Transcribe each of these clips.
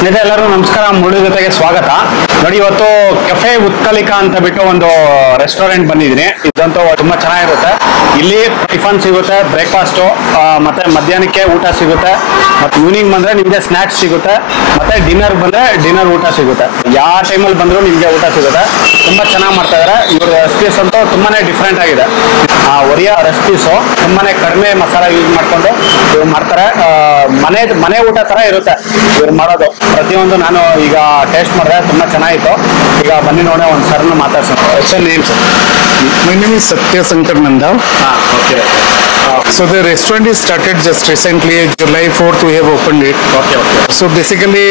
ಸ್ನೇಹಿತರೆ ಎಲ್ಲರೂ ನಮಸ್ಕಾರ. ಮುಳ್ಳು ಜೊತೆಗೆ ಸ್ವಾಗತ. ನೋಡಿ, ಇವತ್ತು ಕೆಫೆ ಉತ್ಕಲಿಕಾ ಅಂತ ಬಿಟ್ಟು ಒಂದು ರೆಸ್ಟೋರೆಂಟ್ ಬಂದಿದ್ದೀನಿ. ಇದಂತೂ ತುಂಬಾ ಚೆನ್ನಾಗಿರುತ್ತೆ. ಇಲ್ಲಿ ಟಿಫನ್ ಸಿಗುತ್ತೆ, ಬ್ರೇಕ್ಫಾಸ್ಟು, ಮತ್ತೆ ಮಧ್ಯಾಹ್ನಕ್ಕೆ ಊಟ ಸಿಗುತ್ತೆ, ಮತ್ತೆ ಈವ್ನಿಂಗ್ ಬಂದ್ರೆ ನಿಮ್ಗೆ ಸ್ನಾಕ್ಸ್ ಸಿಗುತ್ತೆ, ಮತ್ತೆ ಡಿನ್ನರ್ ಬಂದ್ರೆ ಡಿನ್ನರ್ ಊಟ ಸಿಗುತ್ತೆ. ಯಾವ ಟೈಮಲ್ಲಿ ಬಂದ್ರು ನಿಮ್ಗೆ ಊಟ ಸಿಗುತ್ತೆ. ತುಂಬಾ ಚೆನ್ನಾಗಿ ಮಾಡ್ತಾ ಇದಾರೆ. ಇವ್ರ ರೆಸಿಪೀಸ್ ಅಂತೂ ತುಂಬಾನೇ ಡಿಫ್ರೆಂಟ್ ಆಗಿದೆ. ಒರಿಯ ರೆಸಿಪೀಸು ತುಂಬಾನೇ ಕಡಿಮೆ ಮಸಾಲ ಯೂಸ್ ಮಾಡ್ಕೊಂಡು ಇವ್ರು ಮಾಡ್ತಾರೆ. ಮನೆ ಊಟ ತರ ಇರುತ್ತೆ ಇವ್ರು ಮಾಡೋದು ಪ್ರತಿಯೊಂದು. ನಾನು ಈಗ ಟೇಸ್ಟ್ ಮಾಡಿದೆ, ತುಂಬಾ ಚೆನ್ನಾಗಿತ್ತು. ಈಗ ಬನ್ನಿ ನೋಡೋಣ, ಒಂದು ಸರ್ನ ಮಾತಾಡ್ಸೋಣ. Sir name sir? My name is Satya Sankar Nanda. Okay. So the restaurant is started just recently. July 4th we have opened it. Okay, okay. So basically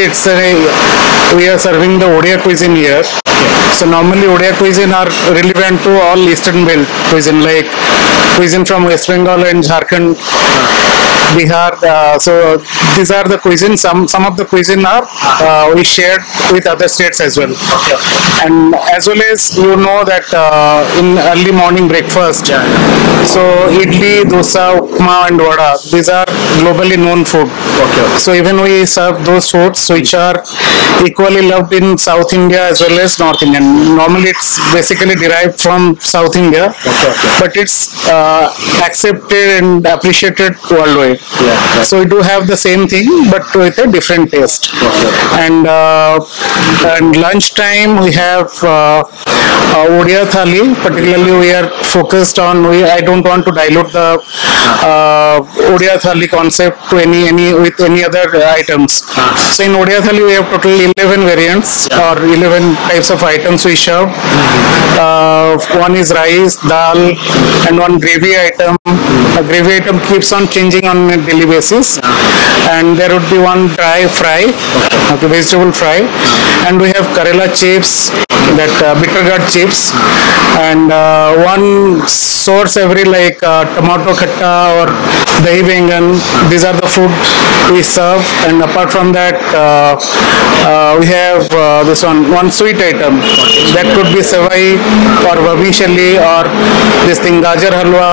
we are serving the Odia cuisine here. Okay. So normally Odia cuisine are relevant to all Eastern Belt cuisine, like cuisine from West Bengal and Jharkhand, Bihar. So these are the cuisine. Some of the cuisine are we shared with other states as well. Okay. And as well as you know that in early morning breakfast, so idli, dosa, upma and vada, these are globally known food. Okay. So even we serve those foods which are equally loved in South India as well as North India. Normally it's basically derived from South India, Okay. but it's accepted and appreciated worldwide. Yeah. So we do have the same thing but with a different taste. Okay. And lunch time we have Odia thali. Particularly we are focused on, I don't want to dilute the Odia thali concept to any other items. So in Odia thali we have total 11 variants or 11 types of items we serve. One is rice, dal, and one gravy item. A gravy item keeps on changing on a daily basis, and there would be one dry fry, okay, vegetable fry, and we have Karela chips, that bitter gourd chips, and one source every like tomato khatta or dahi bengan. These are the food we serve. And apart from that we have this one sweet item that could be sevai or vermicelli or this thing gajar halwa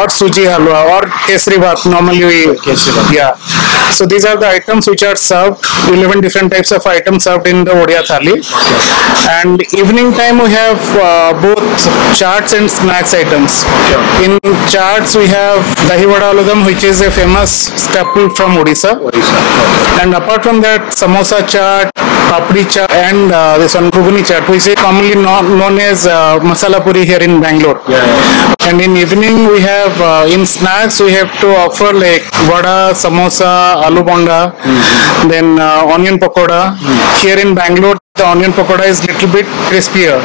or suji halwa or kesri bhat. Normally we yeah. So these are the items which are served. 11 different types of items served in the Odia thali. And evening time we have both chaats and snacks items. In chaats we have dahi vada aludam, which is a famous staple from Odisha. And apart from that, samosa chaat, papdi chaat, and this one ghugni chaat, which is commonly known as masala puri here in Bangalore. And in evening we have in snacks we have to offer like vada, samosa, aloo bonda, then onion pakoda. Here in Bangalore the onion pakoda is little bit crispier,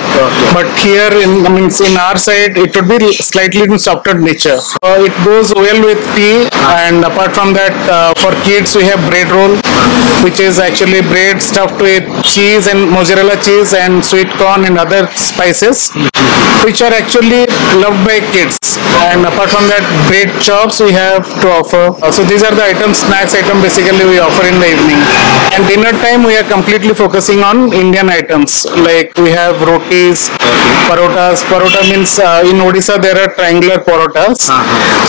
but here in our side it would be slightly softer nature. It goes well with tea. And apart from that, for kids we have bread roll, which is actually bread stuffed with cheese and mozzarella cheese and sweet corn and other spices, which are actually loved by kids. And apart from that, bread chops we have to offer. So these are the items, snacks item basically we offer in the evening. And dinner time we are completely focusing on Indian items, like we have rotis, parotas. Parota means in Odisha there are triangular parotas,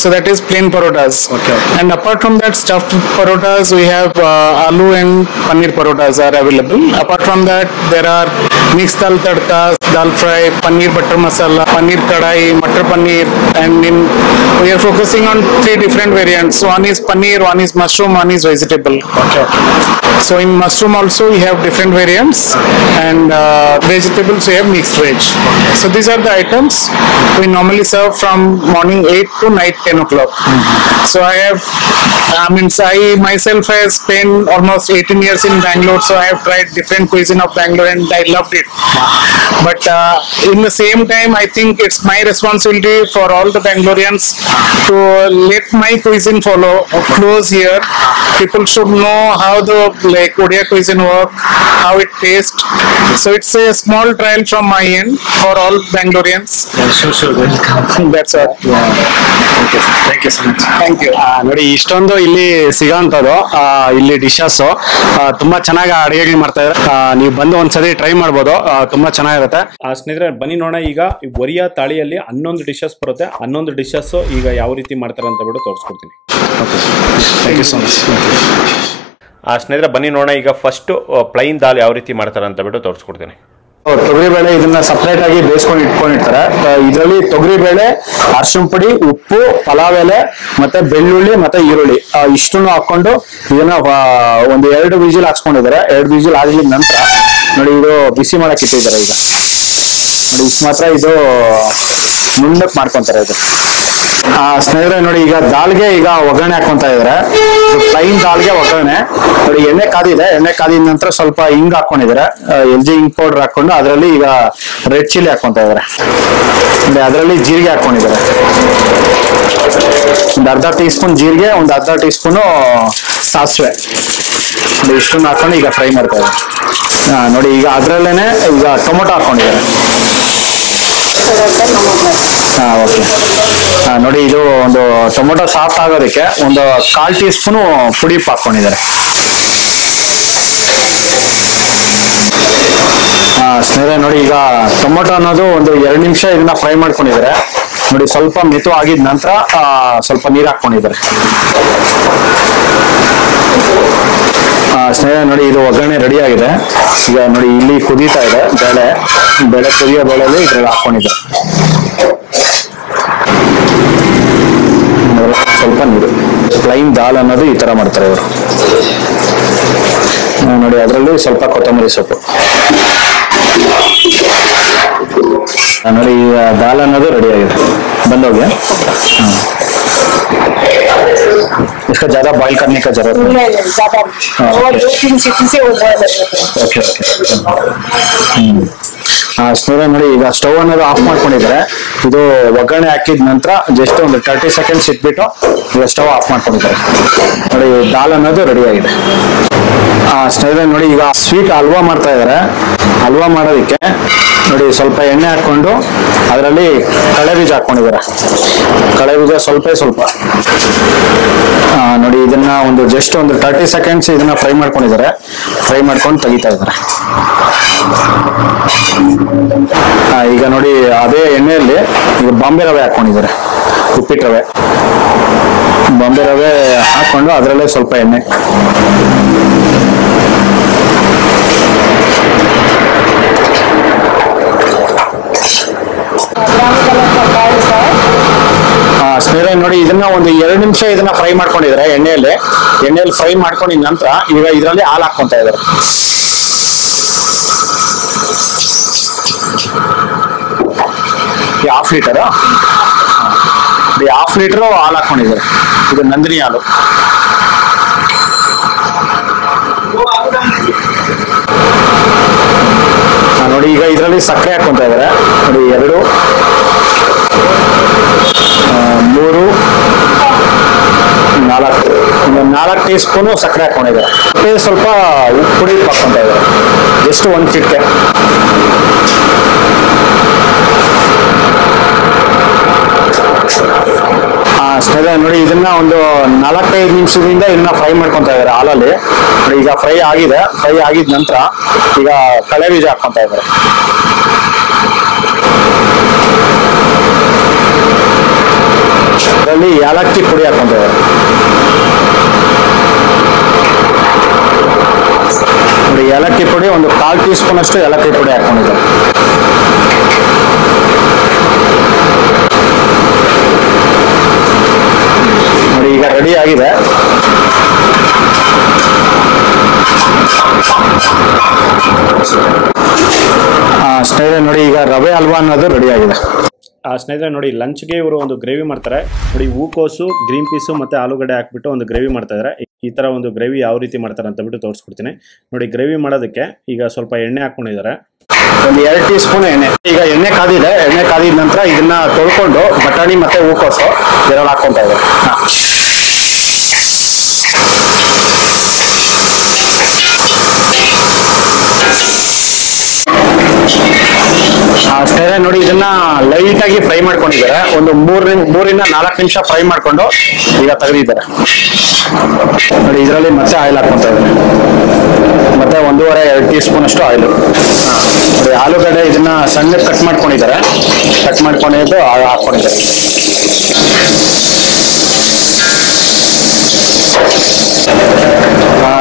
so that is plain parotas. Okay. And apart from that, stuffed parotas we have aloo and paneer parotas are available. Apart from that, there are mixed dal tadkas, dal fry, paneer butter masala, paneer kadai, matar paneer. And we are focusing on 3 different variants. One is paneer, one is mushroom, one is vegetable. Okay. So in mushroom also we have different variants, and vegetables we have mixed veg. So these are the items we normally serve from morning 8 to night 10 o'clock. So I myself have spent almost 18 years in Bangalore, so I have tried different cuisine of Bangalore and I loved it. But in the same time, I think it's my responsibility for all the Bangaloreans to let my cuisine flows here. People should know how the like Odia cuisine work, how it tastes. So it's a small trial from my end for all Bangaloreans. Sure. Welcome. That's all. Okay, thank you so much. Thank you. ನೋಡಿ, ಇಷ್ಟೊಂದು ಇಲ್ಲಿ ಸಿಗೋಂಥದ್ದು ಇಲ್ಲಿ dishes ತುಂಬಾ ಚೆನ್ನಾಗಿ ಅಡುಗೆ ಮಾಡ್ತಾ ಇದ್ದಾರೆ. ನೀವು ಬಂದು ಒಂದ್ಸರಿ ಟ್ರೈ ಮಾಡ್ಬೋದು, ತುಂಬಾ ಚೆನ್ನಾಗಿರುತ್ತೆ. ಸ್ನೇಹಿತರೆ ಬನ್ನಿ ನೋಡೋಣ. ಈಗ ಒರಿಯಾ ತಾಳಿಯಲ್ಲಿ 11 ಡಿಶಸ್ ಬರುತ್ತೆ. 11 ಡಿಶಸ್ ಈಗ ಯಾವ ರೀತಿ ಮಾಡ್ತಾರೆ ಅಂತ ಬಿಟ್ಟು ತೋರಿಸ್ಕೊಡ್ತೀನಿ. Thank you so much. ಸ್ನೇಹಿತರೆ ಬನ್ನಿ ನೋಡೋಣ ಈಗ ಫಸ್ಟ್ ಪ್ಲೈನ್ ದಾಲ್ ಯಾವ ರೀತಿ ಮಾಡ್ತಾರೆ ಅಂತ ಬಿಟ್ಟು ತೋರಿಸ್ಕೊಡ್ತೀನಿ. ತೊಗರಿಬೇಳೆ ಇದನ್ನ ಸಪ್ರೇಟ್ ಆಗಿ ಬೇಯಿಸ್ಕೊಂಡು ಇಟ್ಕೊಂಡಿರ್ತಾರೆ. ಇದರಲ್ಲಿ ತೊಗರಿಬೇಳೆ, ಅರಿಶಿನ ಪುಡಿ, ಉಪ್ಪು, ಪಲಾವ್ ಎಲೆ ಮತ್ತೆ ಬೆಳ್ಳುಳ್ಳಿ ಮತ್ತೆ ಈರುಳ್ಳಿ ಇಷ್ಟನ್ನು ಹಾಕೊಂಡು ಇದನ್ನ ಒಂದು 2 ವಿಜಿಲ್ ಹಾಕ್ಸ್ಕೊಂಡಿದ್ದಾರೆ. 2 ವಿಜಿಲ್ ಆಗಿದ ನಂತರ ನೋಡಿ ಇದು ಬಿಸಿ ಮಾಡಕ್ ಇಟ್ಟಿದ್ದಾರೆ. ಈಗ ನೋಡಿ ಇಷ್ಟು ಮಾತ್ರ ಇದು ನುಣ್ಣಕ್ ಮಾಡ್ಕೊಂತಾರೆ ಇದು. ಸ್ನೇಹಿತರೆ ನೋಡಿ ಈಗ ದಾಲ್ಗೆ ಈಗ ಒಗ್ಗರಣೆ ಹಾಕೊಂತ ಇದಾರೆ. ಪ್ಲೈನ್ ದಾಲ್ಗೆ ಒಗ್ಗರಣೆ ನೋಡಿ ಎಣ್ಣೆ ಕಾದಿದೆ. ಎಣ್ಣೆ ಕಾದಿದ ನಂತರ ಸ್ವಲ್ಪ ಹಿಂಗ್ ಹಾಕೊಂಡಿದ್ದಾರೆ. LG ಹಿಂಗ್ ಪೌಡರ್ ಹಾಕೊಂಡು ಅದರಲ್ಲಿ ಈಗ ರೆಡ್ ಚಿಲ್ಲಿ ಹಾಕೊಂತ ಇದಾರೆ. ಅದರಲ್ಲಿ ಜೀರಿಗೆ ಹಾಕೊಂಡಿದ್ದಾರೆ. ಒಂದು ಅರ್ಧ ಟೀ ಸ್ಪೂನ್ ಜೀರಿಗೆ, ಒಂದು ಅರ್ಧ ಟೀ ಸ್ಪೂನು ಸಾಸಿವೆ ಇಷ್ಟನ್ನು ಹಾಕೊಂಡು ಈಗ ಫ್ರೈ ಮಾಡ್ತಾ ಇದ್ದಾರೆ. ನೋಡಿ ಈಗ ಅದ್ರಲ್ಲೇನೆ ಈಗ ಟೊಮೊಟೊ ಹಾಕೊಂಡಿದ್ದಾರೆ. ಓಕೆ ನೋಡಿ ಇದು ಒಂದು ಟೊಮೊಟೊ ಸಾಫ್ಟ್ ಆಗೋದಕ್ಕೆ ಒಂದು 1/4 ಟೀ ಸ್ಪೂನು ಪುಡಿ ಹಾಕೊಂಡಿದ್ದಾರೆ. ಸ್ನೇಹಿತರೆ ನೋಡಿ ಈಗ ಟೊಮೊಟೊ ಅನ್ನೋದು ಒಂದು 2 ನಿಮಿಷ ಇದನ್ನ ಫ್ರೈ ಮಾಡ್ಕೊಂಡಿದ್ದಾರೆ. ನೋಡಿ ಸ್ವಲ್ಪ ಮೆತು ಆಗಿದ ನಂತರ ಸ್ವಲ್ಪ ನೀರು ಹಾಕೊಂಡಿದ್ದಾರೆ. ಸ್ನೇಹಿತರೆ ನೋಡಿ ಇದು ಒಗ್ಗರಣೆ ರೆಡಿ ಆಗಿದೆ. ಈಗ ನೋಡಿ ಇಲ್ಲಿ ಕುದೀತಾ ಇದೆ ಬೇಳೆ ಕುದಿಯೋ ಬೇಳೆಯಲ್ಲಿ ಇದ್ರಲ್ಲಿ ಹಾಕೊಂಡಿದ್ದಾರೆ. ಸ್ವಲ್ಪ ನೀರು. ಪ್ಲೈನ್ ದಾಲ್ ಅನ್ನೋದು ಈ ತರ ಮಾಡ್ತಾರೆ ಇವರು. ನೋಡಿ ಅದರಲ್ಲಿ ಸ್ವಲ್ಪ ಕೊತ್ತಂಬರಿ ಸೊಪ್ಪು. ನೋಡಿ ದಾಲ್ ಅನ್ನೋದು ರೆಡಿ ಆಗಿದೆ. ಬಂದೋಗಿ इसका ज्यादा बॉइल करने का जरूरत नहीं है, ज्यादा और 2-3 सीटी से वो बॉइल हो जाता है. ओके ಸ್ನೇಹಿತರೆ ನೋಡಿ ಈಗ ಸ್ಟವ್ ಅನ್ನೋದು ಆಫ್ ಮಾಡ್ಕೊಂಡಿದ್ದಾರೆ. ಇದು ಒಗ್ಗರಣೆ ಹಾಕಿದ ನಂತರ ಜಸ್ಟ್ ಒಂದು 30 ಸೆಕೆಂಡ್ಸ್ ಇಟ್ಬಿಟ್ಟು ಈಗ ಸ್ಟವ್ ಆಫ್ ಮಾಡ್ಕೊಂಡಿದ್ದಾರೆ. ನೋಡಿ ದಾಲ್ ಅನ್ನೋದು ರೆಡಿ ಆಗಿದೆ. ಸ್ನೇಹಿತರೆ ನೋಡಿ ಈಗ ಸ್ವೀಟ್ ಹಲ್ವಾ ಮಾಡ್ತಾ ಇದ್ದಾರೆ. ಹಲ್ವಾ ಮಾಡೋದಕ್ಕೆ ನೋಡಿ ಸ್ವಲ್ಪ ಎಣ್ಣೆ ಹಾಕೊಂಡು ಅದರಲ್ಲಿ ಕಳೆ ಬೀಜ ಹಾಕೊಂಡಿದ್ದಾರೆ. ಕಳೆ ಬೀಜ ಸ್ವಲ್ಪ ನೋಡಿ ಇದನ್ನ ಒಂದು ಜಸ್ಟ್ ಒಂದು 30 ಸೆಕೆಂಡ್ಸ್ ಇದನ್ನ ಫ್ರೈ ಮಾಡ್ಕೊಂಡಿದ್ದಾರೆ. ಫ್ರೈ ಮಾಡ್ಕೊಂಡು ತೆಗಿತಾ ಇದ್ದಾರೆ. ಈಗ ನೋಡಿ ಅದೇ ಎಣ್ಣೆಯಲ್ಲಿ ಈಗ ಬಾಂಬೆ ರವೆ ಹಾಕೊಂಡಿದ್ದಾರೆ. ಉಪ್ಪಿಟ್ಟು ರವೆ, ಬಾಂಬೆ ರವೆ ಹಾಕೊಂಡು ಅದರಲ್ಲೇ ಸ್ವಲ್ಪ ಎಣ್ಣೆ. ಸ್ನೇಹಿತರೆ ನೋಡಿ ಇದನ್ನ ಒಂದು 2 ನಿಮಿಷ ಇದನ್ನ ಫ್ರೈ ಮಾಡ್ಕೊಂಡಿದ್ದಾರೆ ಎಣ್ಣೆಯಲ್ಲಿ ಫ್ರೈ ಮಾಡ್ಕೊಂಡಿದ ನಂತರ ಈಗ ಇದರಲ್ಲಿ ಹಾಲು ಹಾಕೊಂತ ಇದ್ದಾರೆ. ½ ಲೀಟರ್ ½ ಲೀಟರ್ ಹಾಲು ಹಾಕೊಂಡಿದ್ದಾರೆ. ಇದು ನಂದಿನಿ ಹಾಲು. ನೋಡಿ ಈಗ ಇದರಲ್ಲಿ ಸಕ್ಕರೆ ಹಾಕೊಂತ ಇದ್ದಾರೆ. ನೋಡಿ 2 3 4 ಟೀ ಸ್ಪೂನು ಸಕ್ಕರೆ ಹಾಕೊಂಡಿದ್ದಾರೆ. ಸ್ವಲ್ಪ ಉಪ್ಪು ಪುಡಿ ಹಾಕೊಂತ ಇದ್ದಾರೆ. ಜಸ್ಟ್ 1 ಚಿಟಿಕೆ. ಸ್ನೇಹಿತರೆ ನೋಡಿ ಇದನ್ನ ಒಂದು 4-5 ನಿಮಿಷದಿಂದ ಇದನ್ನ ಫ್ರೈ ಮಾಡ್ಕೊಂತ ಇದ್ದಾರೆ ಹಾಲಲ್ಲಿ. ನೋಡಿ ಈಗ ಫ್ರೈ ಆಗಿದೆ. ಫ್ರೈ ಆಗಿದ ನಂತರ ಈಗ ಕಳೆ ಬೀಜ ಹಾಕೊಂತ ಇದ್ದಾರೆ. ಅದರಲ್ಲಿ ಏಲಕ್ಕಿ ಪುಡಿ ಹಾಕೊಂತ ಇದ್ದಾರೆ. ನೋಡಿ ಏಲಕ್ಕಿ ಪುಡಿ ಒಂದು 1/4 ಟೀ ಸ್ಪೂನ್ ಅಷ್ಟು ಏಲಕ್ಕಿ ಪುಡಿ ಹಾಕೊಂಡಿದ್ದಾರೆ. ನೋಡಿ ಈಗ ರೆಡಿ ಆಗಿದೆ. ಸ್ನೇಹಿತರೆ ನೋಡಿ ಈಗ ರವೆ ಹಲ್ವಾ ಅನ್ನೋದು ರೆಡಿ ಆಗಿದೆ. ಸ್ನೇಹಿತರೆ ನೋಡಿ ಲಂಚ್ಗೆ ಇವರು ಒಂದು ಗ್ರೇವಿ ಮಾಡ್ತಾರೆ. ನೋಡಿ ಹೂಕೋಸು, ಗ್ರೀನ್ ಪೀಸು ಮತ್ತು ಆಲೂಗಡ್ಡೆ ಹಾಕ್ಬಿಟ್ಟು ಒಂದು ಗ್ರೇವಿ ಮಾಡ್ತಾ ಇದ್ದಾರೆ. ಈ ಥರ ಒಂದು ಗ್ರೇವಿ ಯಾವ ರೀತಿ ಮಾಡ್ತಾರೆ ಅಂತ ಬಿಟ್ಟು ತೋರಿಸ್ಕೊಡ್ತೀನಿ. ನೋಡಿ ಗ್ರೇವಿ ಮಾಡೋದಕ್ಕೆ ಈಗ ಸ್ವಲ್ಪ ಎಣ್ಣೆ ಹಾಕ್ಕೊಂಡಿದ್ದಾರೆ. ಒಂದು 2 ಟೀ ಸ್ಪೂನ್ ಎಣ್ಣೆ. ಈಗ ಎಣ್ಣೆ ಕಾದಿದೆ. ಎಣ್ಣೆ ಕಾದಿದ ನಂತರ ಇದನ್ನ ತೊಳ್ಕೊಂಡು ಬಟಾಣಿ ಮತ್ತೆ ಹೂಕೋಸು ಇದರಲ್ಲಿ ಹಾಕೊಂತ ಇದ್ದಾರೆ. ಸ್ನೇಹಿತರೆ ನೋಡಿ ಇದನ್ನ ಲೈಟ್ ಆಗಿ ಫ್ರೈ ಮಾಡ್ಕೊಂಡಿದ್ದಾರೆ. ಒಂದು 3-4 ನಿಮಿಷ ಫ್ರೈ ಮಾಡ್ಕೊಂಡು ಈಗ ತೆಗೆದಿದ್ದಾರೆ. ನೋಡಿ ಇದರಲ್ಲಿ ಮತ್ತೆ ಆಯಿಲ್ ಹಾಕೊಂತ ಇದ್ದಾರೆ. ಮತ್ತೆ 1.5-2 ಟೀ ಸ್ಪೂನ್ ಅಷ್ಟು ಆಯಿಲ್. ನೋಡಿ ಆಲೂಗಡ್ಡೆ ಇದನ್ನ ಸಣ್ಣ ಕಟ್ ಮಾಡ್ಕೊಂಡಿದ್ದಾರೆ. ಕಟ್ ಮಾಡ್ಕೊಂಡಿದ್ದು ಹಾಕೊಂಡಿದ್ದಾರೆ.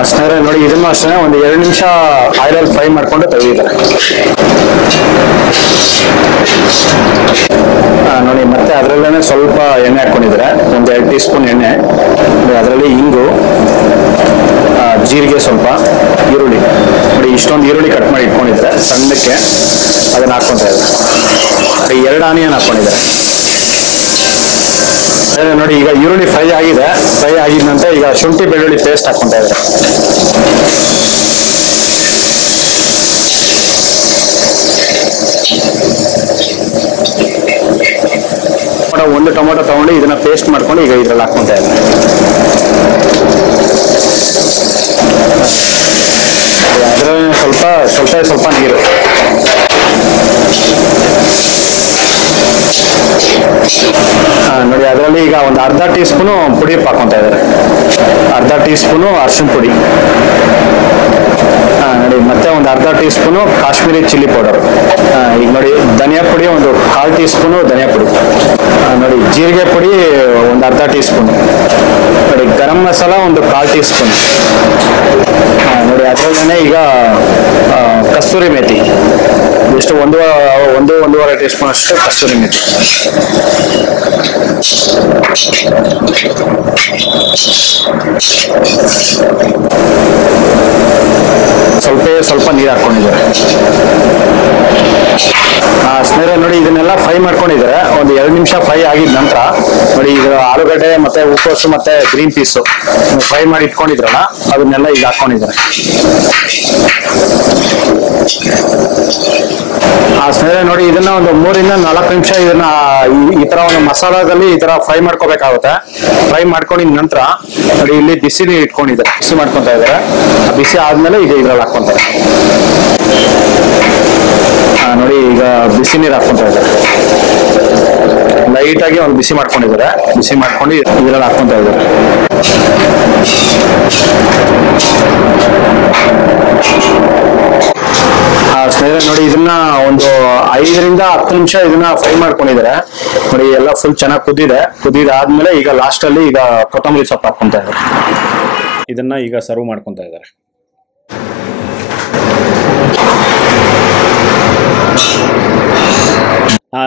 ಸ್ನೇಹಿತರೆ ನೋಡಿ, ಇದನ್ನು ಅಷ್ಟೇ ಒಂದು 2 ನಿಮಿಷ ಆಯಿಲಲ್ಲಿ ಫ್ರೈ ಮಾಡ್ಕೊಂಡು ತೆಗೆದಿದ್ದಾರೆ. ನೋಡಿ, ಮತ್ತೆ ಅದರಲ್ಲೇ ಸ್ವಲ್ಪ ಎಣ್ಣೆ ಹಾಕೊಂಡಿದ್ದಾರೆ, ಒಂದು 2 ಟೀ ಸ್ಪೂನ್ ಎಣ್ಣೆ. ಅದರಲ್ಲಿ ಇಂಗು, ಜೀರಿಗೆ, ಸ್ವಲ್ಪ ಈರುಳ್ಳಿ. ನೋಡಿ, ಇಷ್ಟೊಂದು ಈರುಳ್ಳಿ ಕಟ್ ಮಾಡಿ ಇಟ್ಕೊಂಡಿದ್ದಾರೆ ಸಣ್ಣಕ್ಕೆ, ಅದನ್ನ ಹಾಕ್ಕೊಂತ ಇದ್ದಾರೆ. 2 ಆನಿಯನ್ ಹಾಕೊಂಡಿದ್ದಾರೆ. ನೋಡಿ, ಈಗ ಈರುಳ್ಳಿ ಫ್ರೈ ಆಗಿದೆ. ಫ್ರೈ ಆಗಿದ ನಂತರ ಈಗ ಶುಂಠಿ ಬೆಳ್ಳುಳ್ಳಿ ಪೇಸ್ಟ್ ಹಾಕ್ಕೊಂತ ಇದ್ದಾರೆ. ಒಂದು ಟೊಮೊಟೊ ತಗೊಂಡು ಇದನ್ನ ಪೇಸ್ಟ್ ಮಾಡ್ಕೊಂಡು ಈಗ ಇದ್ರಲ್ಲಿ ಹಾಕ್ಕೊಂತ ಇದ್ದಾರೆ. ಅದರಲ್ಲಿ ಸ್ವಲ್ಪ ನೀರು. ನೋಡಿ, ಅದರಲ್ಲಿ ಈಗ ಒಂದು ಅರ್ಧ ಟೀ ಸ್ಪೂನು ಪುಡಿ ಹಾಕೊಂತ ಇದ್ದಾರೆ. ಅರ್ಧ ಟೀ ಸ್ಪೂನು ಅರಿಶಿನ ಪುಡಿ. ನೋಡಿ, ಮತ್ತೆ ಒಂದು ಅರ್ಧ tea spoon Kashmiri chilli powder. ಈಗ ನೋಡಿ, ಧನಿಯಾ ಪುಡಿ ಒಂದು 1/4 ಟೀ ಸ್ಪೂನು ಧನಿಯಾ ಪುಡಿ. ನೋಡಿ, ಜೀರಿಗೆ ಪುಡಿ ಒಂದು ಅರ್ಧ ಟೀ ಸ್ಪೂನು. ನೋಡಿ, ಗರಂ ಮಸಾಲ ಒಂದು 1/4 ಟೀ ಸ್ಪೂನ್. ನೋಡಿ, ಅದರಲ್ಲೇ ಈಗ ಕಸ್ತೂರಿ ಮೇಥಿ ಎಷ್ಟು ಒಂದೂವರೆ ಟೀ ಸ್ಪೂನ್ ಅಷ್ಟು ಕಸ್ತೂರಿ ಮೇಥಿ. ಸ್ವಲ್ಪ ನೀರು ಹಾಕೊಂಡಿದ್ದಾರೆ. ಸ್ನೇಹಿತರೆ ನೋಡಿ, ಇದನ್ನೆಲ್ಲ ಫ್ರೈ ಮಾಡ್ಕೊಂಡಿದ್ದಾರೆ. ಒಂದು 2 ನಿಮಿಷ ಫ್ರೈ ಆಗಿದ ನಂತರ ನೋಡಿ, ಈಗ ಆಲೂಗಡ್ಡೆ ಮತ್ತೆ ಹೂಕೋಸು ಮತ್ತೆ ಗ್ರೀನ್ ಪೀಸು ಫ್ರೈ ಮಾಡಿ ಇಟ್ಕೊಂಡಿದ್ರಲ್ಲ, ಅದನ್ನೆಲ್ಲ ಈಗ ಹಾಕೊಂಡಿದ್ದಾರೆ. ಸ್ನೇಹಿತರೆ ನೋಡಿ, ಇದನ್ನ ಒಂದು 3 ರಿಂದ 4 ನಿಮಿಷ ಇದನ್ನ ಈ ತರ ಒಂದು ಮಸಾಲಾದಲ್ಲಿ ಈ ತರ ಫ್ರೈ ಮಾಡ್ಕೋಬೇಕಾಗುತ್ತೆ. ಫ್ರೈ ಮಾಡ್ಕೊಂಡಿದ ನಂತರ ನೋಡಿ, ಇಲ್ಲಿ ಬಿಸಿ ನೀರು ಇಟ್ಕೊಂಡಿದ್ದಾರೆ, ಬಿಸಿ ಮಾಡ್ಕೊಂತ ಇದ್ದಾರೆ. ಬಿಸಿ ಆದ್ಮೇಲೆ ಈಗ ಇದ್ರಲ್ಲಿ ಹಾಕೊಂತಾರೆ. ನೋಡಿ, ಈಗ ಬಿಸಿ ನೀರು ಹಾಕೊಂತ ಇದ್ದಾರೆ. ಲೈಟ್ ಆಗಿ ಒಂದು ಬಿಸಿ ಮಾಡ್ಕೊಂಡಿದ್ದಾರೆ. ಬಿಸಿ ಮಾಡ್ಕೊಂಡು ಇದ್ರಲ್ಲಿ ಹಾಕೊಂತ ಇದ್ದಾರೆ. ಸ್ನೇಹಿತರೆ ನೋಡಿ, ಇದನ್ನ ಒಂದು 5 ರಿಂದ 10 ನಿಮಿಷ ಇದನ್ನ ಫ್ರೈ ಮಾಡ್ಕೊಂಡಿದ್ದಾರೆ. ನೋಡಿ, ಎಲ್ಲ ಫುಲ್ ಚೆನ್ನಾಗಿ ಕುದಿದಾದ್ಮೇಲೆ ಈಗ ಲಾಸ್ಟ್ ಅಲ್ಲಿ ಈಗ ಕೊತ್ತಂಬರಿ ಸೊಪ್ಪು ಹಾಕೊಂತ ಇದ್ದಾರೆ. ಇದನ್ನ ಈಗ ಸರ್ವ್ ಮಾಡ್ಕೊಂತ ಇದ್ದಾರೆ.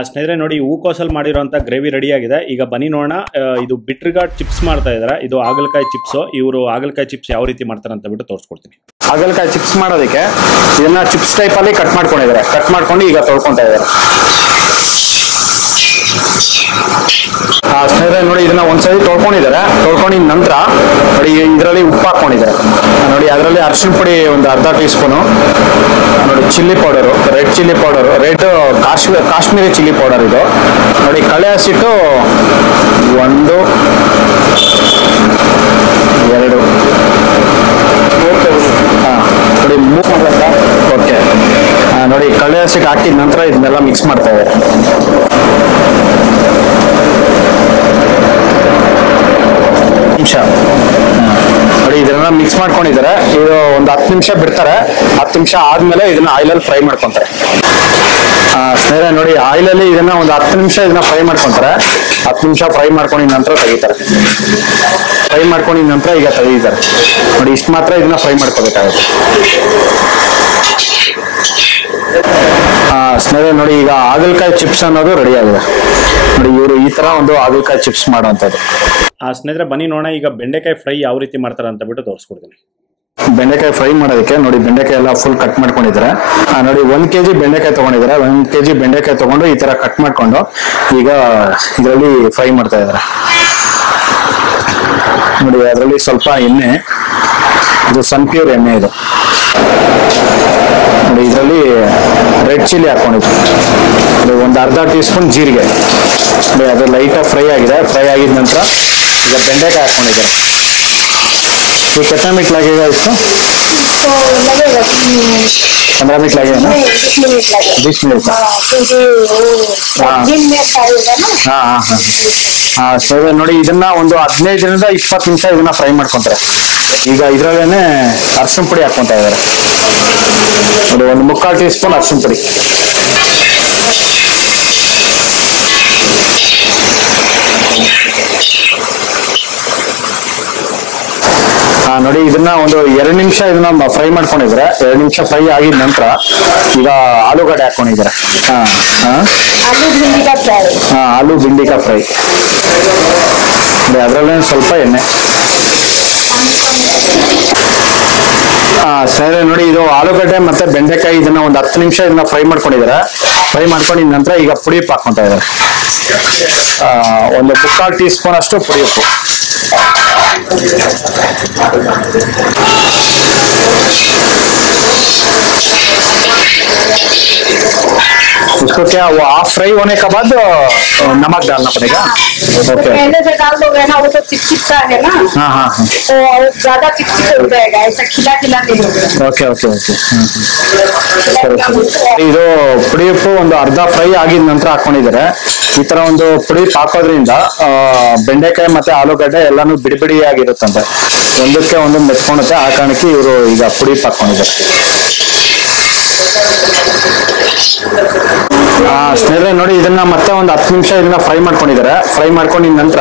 ಸ್ನೇಹಿತರೆ ನೋಡಿ, ಹೂಕೋಸಲ್ಲಿ ಮಾಡಿರೋಂಥ ಗ್ರೇವಿ ರೆಡಿ ಆಗಿದೆ. ಈಗ ಬನ್ನಿ ನೋಡೋಣ, ಇದು ಬಿಟ್ರಿಗಾಡ್ ಚಿಪ್ಸ್ ಮಾಡ್ತಾ ಇದ್ದಾರೆ. ಇದು ಹಾಗಲಕಾಯಿ ಚಿಪ್ಸ್. ಇವರು ಹಾಗಲಕಾಯಿ ಚಿಪ್ಸ್ ಯಾವ ರೀತಿ ಮಾಡ್ತಾರೆ ಅಂತ ಬಿಟ್ಟು ತೋರಿಸ್ಕೊಡ್ತೀನಿ. ಹಾಗಲಕಾಯಿ ಚಿಪ್ಸ್ ಮಾಡೋದಕ್ಕೆ ಇದನ್ನ ಚಿಪ್ಸ್ ಟೈಪ್ ಅಲ್ಲಿ ಕಟ್ ಮಾಡ್ಕೊಂಡಿದ್ದಾರೆ. ಕಟ್ ಮಾಡ್ಕೊಂಡು ಈಗ ತೊಳ್ಕೊಂತ ಇದ್ದಾರೆ. ಸ್ನೇಹಿತರೆ ನೋಡಿ, ಇದನ್ನ ಒಂದ್ಸರಿ ತೊಳ್ಕೊಂಡಿದ್ದಾರೆ. ತೊಳ್ಕೊಂಡಿದ ನಂತರ ನೋಡಿ, ಇದರಲ್ಲಿ ಉಪ್ಪು ಹಾಕೊಂಡಿದ್ದಾರೆ. ನೋಡಿ, ಅದರಲ್ಲಿ ಅರಿಶಿನ ಪುಡಿ ಒಂದು ಅರ್ಧ ಟೀ ಸ್ಪೂನು. ನೋಡಿ, chilli powder, red chilli powder, Kashmiri chilli powder ಇದು. ನೋಡಿ, ಕಳೆ ಹಸಿಟ್ಟು 1 2 ನೋಡಿ 3 ಓಕೆ. ನೋಡಿ, ಕಳೆ ಹಸಿಟ್ಟು ಹಾಕಿದ ನಂತರ ಇದನ್ನೆಲ್ಲ ಮಿಕ್ಸ್ ಮಾಡ್ತಾ ಇದ್ದಾರೆ. ನಿಮಿಷ ನೋಡಿ, ಇದನ್ನ ಮಿಕ್ಸ್ ಮಾಡ್ಕೊಂಡಿದ್ದಾರೆ. ಇದು ಒಂದು 10 ನಿಮಿಷ ಬಿಡ್ತಾರೆ. 10 ನಿಮಿಷ ಆದ್ಮೇಲೆ ಇದನ್ನ ಆಯಿಲಲ್ಲಿ ಫ್ರೈ ಮಾಡ್ಕೊಂತಾರೆ. ಸ್ನೇಹಿತರೆ ನೋಡಿ, ಆಯಿಲಲ್ಲಿ ಇದನ್ನ ಒಂದು 10 ನಿಮಿಷ ಇದನ್ನ ಫ್ರೈ ಮಾಡ್ಕೊಂತಾರೆ. 10 ನಿಮಿಷ ಫ್ರೈ ಮಾಡ್ಕೊಂಡಿದ ನಂತರ ತೆಗಿತಾರೆ. ಫ್ರೈ ಮಾಡ್ಕೊಂಡಿದ ನಂತರ ಈಗ ತೆಗಿತಾರೆ. ನೋಡಿ, ಇಷ್ಟು ಮಾತ್ರ ಇದನ್ನ ಫ್ರೈ ಮಾಡ್ಕೋಬೇಕಾಗುತ್ತೆ. ಸ್ನೇಹಿತರೆ ನೋಡಿ, ಈಗ ಹಾಗಲಕಾಯಿ ಚಿಪ್ಸ್ ಅನ್ನೋದು ರೆಡಿ ಆಗಿದೆ. ನೋಡಿ, ಇವರು ಈ ತರ ಒಂದು ಹಾಗಲಕಾಯಿ ಚಿಪ್ಸ್ ಮಾಡುವಂಥದ್ದು. ಸ್ನೇಹಿತರೆ ಬನ್ನಿ ನೋಡೋಣ, ಈಗ ಬೆಂಡೆಕಾಯಿ ಫ್ರೈ ಯಾವ ರೀತಿ ಮಾಡ್ತಾರೆ ಅಂತ ಬಿಟ್ಟು ತೋರಿಸ್ಕೊಡ್ತೀನಿ. ಬೆಂಡೆಕಾಯಿ ಫ್ರೈ ಮಾಡೋದಕ್ಕೆ ನೋಡಿ, ಬೆಂಡೆಕಾಯಿ ಎಲ್ಲ ಫುಲ್ ಕಟ್ ಮಾಡ್ಕೊಂಡಿದ್ದಾರೆ. ನೋಡಿ, 1 kg ಬೆಂಡೆಕಾಯಿ ತಗೊಂಡಿದ್ದಾರೆ. 1 kg ಬೆಂಡೆಕಾಯಿ ತಗೊಂಡು ಈ ತರ ಕಟ್ ಮಾಡ್ಕೊಂಡು ಈಗ ಇದರಲ್ಲಿ ಫ್ರೈ ಮಾಡ್ತಾ ಇದ್ದಾರೆ. ನೋಡಿ, ಅದರಲ್ಲಿ ಸ್ವಲ್ಪ ಎಣ್ಣೆ, ಇದು ಸನ್ಪ್ಯೂರ್ ಎಣ್ಣೆ ಇದು. ನೋಡಿ, ಇದರಲ್ಲಿ ರೆಡ್ ಚಿಲ್ಲಿ ಹಾಕೊಂಡಿದ್ರು. ಒಂದು ಅರ್ಧ ಟೀ ಸ್ಪೂನ್ ಜೀರಿಗೆ. ನೋಡಿ, ಅದು ಲೈಟಾಗಿ ಫ್ರೈ ಆಗಿದೆ. ಫ್ರೈ ಆಗಿದ ನಂತರ ಈಗ ಬೆಂಡೆಕಾಯಿ ಹಾಕೊಂಡಿದ್ದಾರೆ. ये कितना मिनट लगेगा इसको? तो लगेगा 15 मिनट लगेगा ना? 20 मिनट दिन में खाएगा ना. ಸರಿ ನೋಡಿ, ಇದನ್ನ ಒಂದು 15 ರಿಂದ 20 ನಿಮಿಷ ಇದನ್ನ ಫ್ರೈ ಮಾಡ್ಕೊಂತಾರೆ. ಈಗ ಇದ್ರಲ್ಲೇನೆ ಅರಿಶಿನ ಪುಡಿ ಹಾಕೊಂತ ಇದ್ದಾರೆ. ನೋಡಿ, ಒಂದು 3/4 ಟೀ ಸ್ಪೂನ್ ಅರಿಶಿನ ಪುಡಿ. ನೋಡಿ ಇದನ್ನ ಒಂದು 2 ನಿಮಿಷ ಇದನ್ನ ಫ್ರೈ ಮಾಡ್ಕೊಂಡಿದ್ರೆ 2 ನಿಮಿಷ ಫ್ರೈ ಆಗಿದ ನಂತರ ಈಗ ಆಲೂಗಡ್ಡೆ ಹಾಕೊಂಡಿದ್ದಾರೆ. आलू भिंडी का फ्राई. ಆಲೂ ಬೆಂಡಿಕಾಯಿ ಫ್ರೈ ನೋಡಿ, ಅದರಲ್ಲೇ ಸ್ವಲ್ಪ ಎಣ್ಣೆ. ಸರಿ ನೋಡಿ, ಇದು ಆಲೂಗಡ್ಡೆ ಮತ್ತೆ ಬೆಂಡೆಕಾಯಿ ಇದನ್ನ ಒಂದು 10 ನಿಮಿಷ ಇದನ್ನ ಫ್ರೈ ಮಾಡ್ಕೊಂಡಿದ್ದಾರೆ. ಫ್ರೈ ಮಾಡ್ಕೊಂಡಿದ ನಂತರ ಈಗ ಪುಡಿ ಉಪ್ಪು ಹಾಕೊಂತ ಇದ್ದಾರೆ. ಒಂದು 3/4 ಟೀ ಸ್ಪೂನ್ ಅಷ್ಟು ಪುಡಿ ಉಪ್ಪು. उसको क्या वो हाफ फ्राई होने के बाद नमक डालना पड़ेगा? ओके. पहले से डाल दोगे ना, वो तो चिपचिपता है ना. हाँ हाँ हाँ. तो ज्यादा चिपचिप हो जाएगा, ऐसा खिला खिला नहीं होगा. Okay okay okay. ಇದು ಪುಡಿ ಉಪ್ಪು ಒಂದು ಅರ್ಧ ಫ್ರೈ ಆಗಿದ ನಂತರ ಹಾಕೊಂಡಿದ್ದಾರೆ. ಈ ತರ ಒಂದು ಪುಡಿ ಹಾಕೋದ್ರಿಂದ ಬೆಂಡೆಕಾಯಿ ಮತ್ತೆ ಆಲೂಗಡ್ಡೆ ಎಲ್ಲಾನು ಬಿಡಿ ಬಿಡಿಯಾಗಿರುತ್ತಂತೆ, ಒಂದಕ್ಕೆ ಒಂದು ಮೆತ್ಕೊಳುತ್ತೆ. ಆ ಕಾರಣಕ್ಕೆ ಇವರು ಈಗ ಪುಡಿ ಹಾಕೊಂಡಿದ್ದಾರೆ. ಸ್ನೇಹಿತರೆ ನೋಡಿ, ಇದನ್ನ ಮತ್ತೆ ಒಂದು 10 ನಿಮಿಷ ಇದನ್ನ ಫ್ರೈ ಮಾಡ್ಕೊಂಡಿದ್ದಾರೆ. ಫ್ರೈ ಮಾಡ್ಕೊಂಡಿದ ನಂತರ